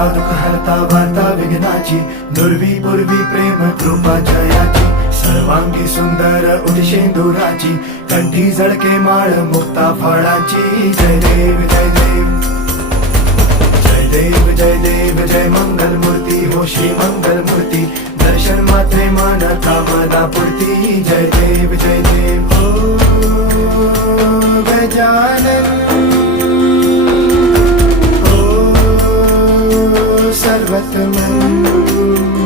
हरता दुःख हरता वार्ता विघ्नाची, दुर्वी पूर्वी प्रेम कृपा जयाची, सर्वांगी सुंदर उदिशेंदुराची, कंठी झळके माळ मुक्ता फळाची. जय देव जय देव जय देव जय देव जय मंगल मूर्ती हो श्री मंगल मूर्ती, दर्शन मात्रे मन कामना पूर्ती. जय देव जय देव हो गजानन हो सर्वतमन.